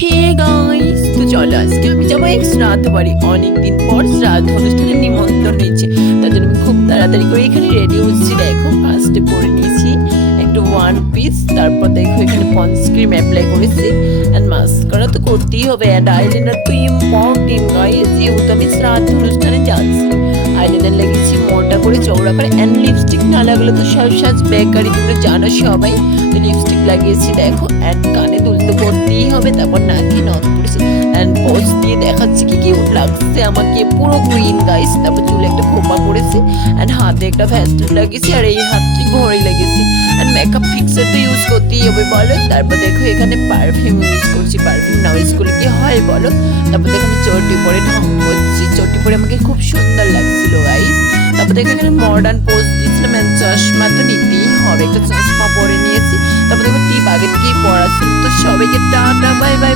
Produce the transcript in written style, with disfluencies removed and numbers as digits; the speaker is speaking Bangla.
হে গাইস, তো চলো আজকে আমি যাবো এক শ্রাদ্ধ বাড়ি। অনেকদিন পর শ্রাদ্ধ অনুষ্ঠানের নিমন্ত্রণ নিচ্ছে, তার জন্য আমি খুব তাড়াতাড়ি করে এখানে রেডি হচ্ছি। দেখো ফার্স্টে পরে নিয়েছি একটু ওয়ান পিস, তারপর দেখো এখানে পন্স ক্রিম অ্যাপ্লাই করেছি, অ্যান্ড মাস্কারা তো করতেই হবে, অ্যান্ড আইলাইনার তো ইম্পর্টেন্ট গাইস, যেহেতু আমি শ্রাদ্ধ অনুষ্ঠানে যাচ্ছি। আইলাইনার লাগিয়েছি মোটা করে চৌড়া করে, অ্যান্ড লিপস্টিক না লাগলে তো সব সাজ বেকারি তোমরা জানো সবাই, তো লিপস্টিক লাগিয়েছি দেখো, অ্যান্ড কানে দুল তো করতেই হবে, তারপর নাকি নথ করেছি, অ্যান্ড পোজ দিয়ে দেখাচ্ছি কি কিউট লাগছে আমাকে, পুরো গ্রিন গাইস। তারপর চুলে একটা খোপা করেছি, অ্যান্ড হাতে একটা ভ্যাসলিন লাগিয়েছি, আর এই হাতটি ঘড়ি লাগিয়েছি, অ্যান্ড মেকআপ ফিক্সার তো ইউজ করতেই হবে বলো। তারপর দেখো এখানে পারফিউম ইউজ করছি, পারফিউম না ইউজ করলে কি হয় বলো। তারপর দেখো আমি চটি পরে ঢং করছি, চটি পরে আমাকে খুব সুন্দর লাগছিল গাইস। তারপর দেখো এখানে মডার্ন পোজ দিয়েছিলাম, অ্যান্ড চশমা তো নিতেই হবে, একটা চশমা পরে নিয়েছি। তারপর দেখো টিপ আগে থেকেই পড়া ছিল। তো সবাইকে টাটা বাই বাই।